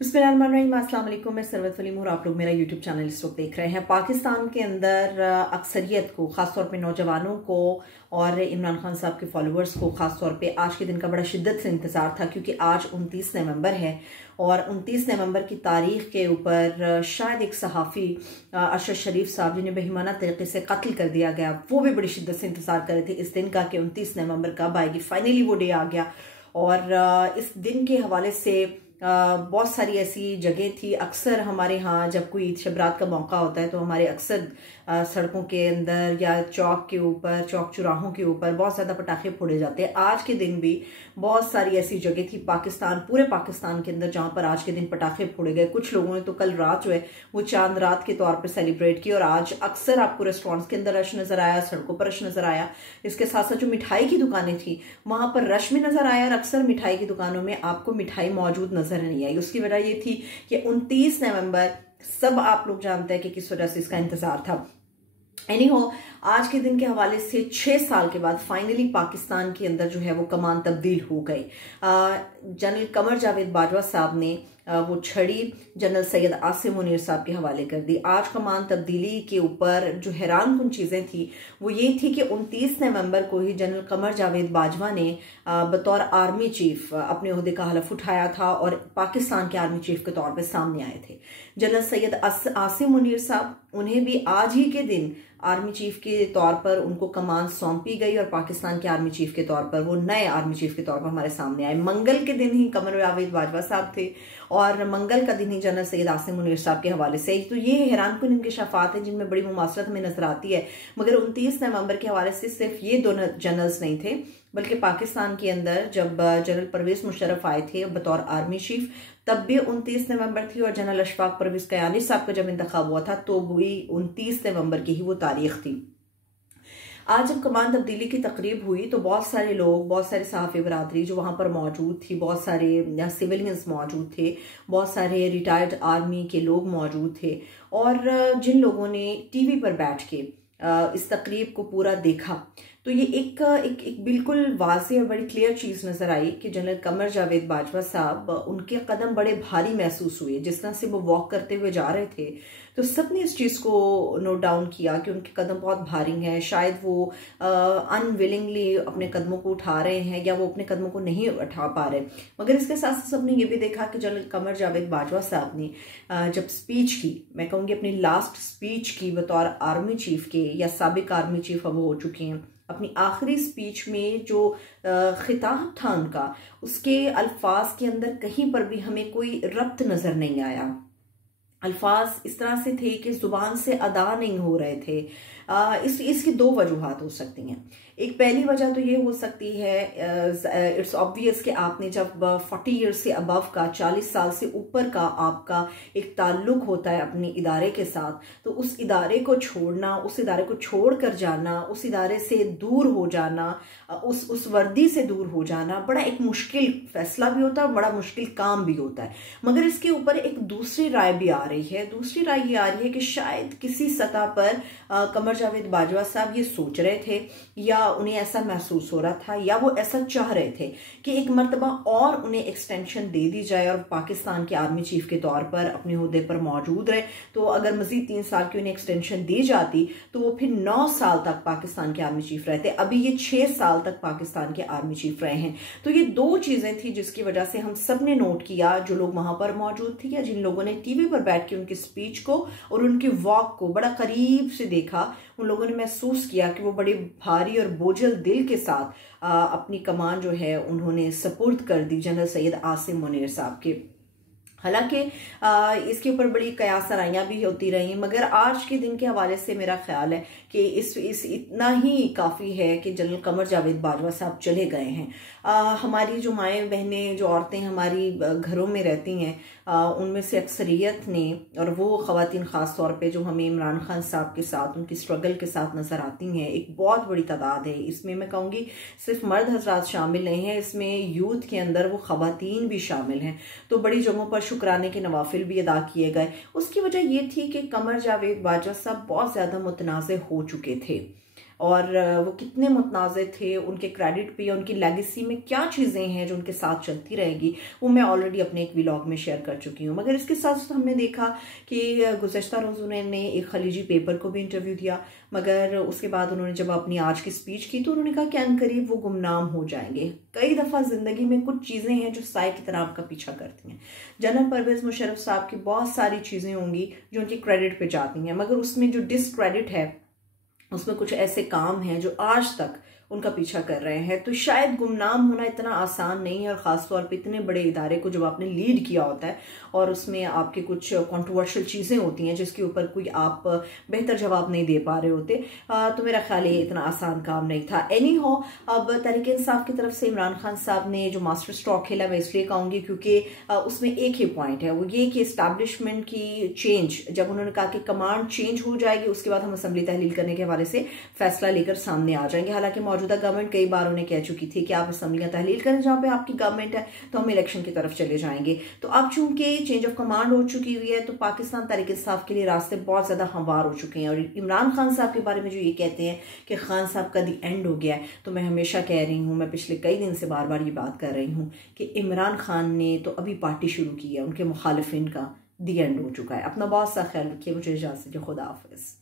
बिस्मिल्लाहिर्रहमानिर्रहीम, अस्सलाम वालेकुम। मैं सरवत फलीम और आप लोग मेरा यूट्यूब चैनल इस वक्त देख रहे हैं। पाकिस्तान के अंदर अक्सरियत को, खासतौर पे नौजवानों को और इमरान खान साहब के फॉलोअर्स को खासतौर पे आज के दिन का बड़ा शिद्दत से इंतज़ार था, क्योंकि आज 29 नवंबर है और 29 नवंबर की तारीख के ऊपर शायद एक सहाफ़ी अरशद शरीफ साहब, जिन्हें बेईमाना तरीके से कत्ल कर दिया गया, वो भी बड़ी शिद्दत से इंतज़ार कर रहे थे इस दिन का कि 29 नवंबर कब आएगी। फाइनली वो डे आ गया और इस दिन के हवाले से बहुत सारी ऐसी जगह थी। अक्सर हमारे यहाँ जब कोई ईद शबरात का मौका होता है तो हमारे अक्सर सड़कों के अंदर या चौक के ऊपर, चौक चौराहों के ऊपर बहुत ज़्यादा पटाखे फोड़े जाते हैं। आज के दिन भी बहुत सारी ऐसी जगह थी पाकिस्तान, पूरे पाकिस्तान के अंदर, जहाँ पर आज के दिन पटाखे फोड़े गए। कुछ लोगों ने तो कल रात जो है वो चांद रात के तौर पर सेलिब्रेट की और आज अक्सर आपको रेस्टोरेंट्स के अंदर रश नजर आया, सड़कों पर रश नजर आया। इसके साथ साथ जो मिठाई की दुकानें थी वहां पर रश भी नजर आया और अक्सर मिठाई की दुकानों में आपको मिठाई मौजूद नजर नहीं आई। उसकी वजह ये थी कि 29 नवंबर सब आप लोग जानते हैं कि किस वजह से इसका इंतजार था। एनीहो, आज के दिन के हवाले से 6 साल के बाद फाइनली पाकिस्तान के अंदर जो है वो कमान तब्दील हो गई। जनरल कमर जावेद बाजवा साहब ने वो छड़ी जनरल सैयद आसिम मुनीर साहब के हवाले कर दी। आज कमान तब्दीली के ऊपर जो हैरान कुन चीजें थी वो ये थी कि 29 नवंबर को ही जनरल कमर जावेद बाजवा ने बतौर आर्मी चीफ अपने ओहदे का हलफ उठाया था और पाकिस्तान के आर्मी चीफ के तौर पे सामने आए थे। जनरल सैयद आसिम मुनीर साहब, उन्हें भी आज ही के दिन आर्मी चीफ के तौर पर उनको कमान सौंपी गई और पाकिस्तान के आर्मी चीफ के तौर पर वो नए आर्मी चीफ के तौर पर हमारे सामने आए। मंगल के दिन ही कमर जावेद बाजवा साहब थे और मंगल का दिन ही जनरल सैयद आसिम मुनीर साहब के हवाले से। तो ये हैरानकुन इंकशाफात हैं जिनमें बड़ी मुमासरत हमें नजर आती है। मगर 29 नवंबर के हवाले से सिर्फ ये दोनों जनरल्स नहीं थे, बल्कि पाकिस्तान के अंदर जब जनरल परवेज मुशर्रफ आए थे बतौर आर्मी चीफ तब भी 29 नवंबर थी और जनरल अशफाक परवेज कयानी साहब का जब इंतखाब हुआ था तो भी 29 नवंबर की ही वो तारीख थी। आज जब कमान तब्दीली की तकरीब हुई तो बहुत सारे लोग, बहुत सारे सहाफ़ी बरादरी जो वहां पर मौजूद थी, बहुत सारे सिविलियंस मौजूद थे, बहुत सारे रिटायर्ड आर्मी के लोग मौजूद थे और जिन लोगों ने टीवी पर बैठ के इस तकरीब को पूरा देखा तो ये एक बिल्कुल वाज़ेह और बड़ी क्लियर चीज़ नज़र आई कि जनरल कमर जावेद बाजवा साहब, उनके कदम बड़े भारी महसूस हुए। जिस तरह से वो वॉक करते हुए जा रहे थे तो सबने इस चीज़ को नोट डाउन किया कि उनके कदम बहुत भारी हैं। शायद वो अनविलिंगली अपने कदमों को उठा रहे हैं या वो अपने कदमों को नहीं उठा पा रहे। मगर इसके साथ साथ सबने ये भी देखा कि जनरल कमर जावेद बाजवा साहब ने जब स्पीच की, मैं कहूँगी अपनी लास्ट स्पीच की बतौर आर्मी चीफ के या साबिक आर्मी चीफ अब हो चुके हैं, अपनी आखिरी स्पीच में जो खिताब था उनका, उसके अल्फाज के अंदर कहीं पर भी हमें कोई रब्त नजर नहीं आया। अल्फाज इस तरह से थे कि जुबान से अदा नहीं हो रहे थे। इसकी दो वजूहात हो सकती हैं। एक पहली वजह तो ये हो सकती है, इट्स ऑब्वियस कि आपने जब 40 ईयर्स से अबव का, 40 साल से ऊपर का आपका एक ताल्लुक होता है अपने इदारे के साथ, तो उस इदारे को छोड़ना, उस इदारे को छोड़ कर जाना, उस इदारे से दूर हो जाना, उस वर्दी से दूर हो जाना बड़ा एक मुश्किल फैसला भी होता है, बड़ा मुश्किल काम भी होता है। मगर इसके ऊपर एक दूसरी राय भी आ रही है। दूसरी राय ये आ रही है कि शायद किसी सतह पर कमर जावेद बाजवा साहब ये सोच रहे थे या उन्हें ऐसा महसूस हो रहा था या वो ऐसा चाह रहे थे कि एक मर्तबा और उन्हें एक्सटेंशन दे दी जाए और पाकिस्तान के आर्मी चीफ के तौर पर अपने ओहदे पर मौजूद रहे। तो अगर मजीद 3 साल की उन्हें एक्सटेंशन दी जाती तो वो फिर 9 साल तक पाकिस्तान के आर्मी चीफ रहते। अभी ये 6 साल तक पाकिस्तान के आर्मी चीफ रहे हैं। तो ये दो चीजें थी जिसकी वजह से हम सब ने नोट किया, जो लोग वहां पर मौजूद थे या जिन लोगों ने टीवी पर बैठ के उनकी स्पीच को और उनकी वॉक को बड़ा करीब से देखा, उन लोगों ने महसूस किया कि वो बड़े भारी और बोझल दिल के साथ अपनी कमान जो है उन्होंने सपुर्द कर दी जनरल सैयद आसिम मुनीर साहब के। हालांकि इसके ऊपर बड़ी कयास सराइयाँ भी होती रही, मगर आज के दिन के हवाले से मेरा ख्याल है कि इस इतना ही काफ़ी है कि जनरल कमर जावेद बाजवा साहब चले गए हैं। हमारी जो माएँ बहनें, जो औरतें हमारी घरों में रहती हैं, उनमें से अक्सरियत ने, और वो ख़वातीन ख़ास तौर पे जो हमें इमरान खान साहब के साथ उनकी स्ट्रगल के साथ नज़र आती हैं, एक बहुत बड़ी तादाद है। इसमें मैं कहूँगी सिर्फ मर्द हजरात शामिल नहीं हैं, इसमें यूथ के अंदर वो ख़वातीन भी शामिल हैं। तो बड़ी जगहों पर शुक्राने के नवाफिल भी अदा किए गए। उसकी वजह ये थी कि कमर जावेद बाजवा साहब बहुत ज़्यादा मुतनाज़ हो चुके थे। और वो कितने मुतनाज़ थे, उनके क्रेडिट पे या उनकी लेगेसी में क्या चीज़ें हैं जो उनके साथ चलती रहेगी, वो मैं ऑलरेडी अपने एक व्लॉग में शेयर कर चुकी हूँ। मगर इसके साथ साथ हमने देखा कि गुज़श्ता रोज़ उन्होंने एक खलीजी पेपर को भी इंटरव्यू दिया, मगर उसके बाद उन्होंने जब अपनी आज की स्पीच की तो उन्होंने कहा कि अनकरीब वो गुमनाम हो जाएंगे। कई दफ़ा ज़िंदगी में कुछ चीज़ें हैं जो साए की तरह आपका पीछा करती हैं। जनरल परवेज़ मुशर्रफ साहब की बहुत सारी चीज़ें होंगी जो उनके क्रेडिट पे जाती हैं, मगर उसमें जो डिसक्रेडिट है उसमें कुछ ऐसे काम हैं जो आज तक उनका पीछा कर रहे हैं। तो शायद गुमनाम होना इतना आसान नहीं है, और ख़ासतौर पे इतने बड़े इदारे को जब आपने लीड किया होता है और उसमें आपके कुछ कंट्रोवर्शियल चीज़ें होती हैं जिसके ऊपर कोई आप बेहतर जवाब नहीं दे पा रहे होते, तो मेरा ख्याल ये इतना आसान काम नहीं था। एनी हो, अब तहरीक इंसाफ की तरफ से इमरान खान साहब ने जो मास्टर स्ट्रोक खेला, मैं इसलिए कहूँगी क्योंकि उसमें एक ही पॉइंट है, वो ये कि इस्टेब्लिशमेंट की चेंज, जब उन्होंने कहा कि कमांड चेंज हो जाएगी उसके बाद हम असम्बली तहलील करने के हवाले से फैसला लेकर सामने आ जाएंगे। हालांकि मौजूदा गवर्नमेंट कई बार उन्हें कह चुकी थी कि आप असम्बलियां तहलील करें जहां पे आपकी गवर्नमेंट है, तो हम इलेक्शन की तरफ चले जाएंगे। तो अब चूंकि चेंज ऑफ कमांड हो चुकी हुई है तो पाकिस्तान तहरीक इंसाफ के लिए रास्ते बहुत ज्यादा हमवार हो चुके हैं। और इमरान खान साहब के बारे में जो ये कहते हैं कि खान साहब का दी एंड हो गया है, तो मैं हमेशा कह रही हूँ, मैं पिछले कई दिन से बार बार ये बात कर रही हूँ कि इमरान खान ने तो अभी पार्टी शुरू की है, उनके मुखालिफिन का दी एंड हो चुका है। अपना बहुत सा ख्याल रखिए, मुझे इजाजत दीजिए, खुदा हाफिज।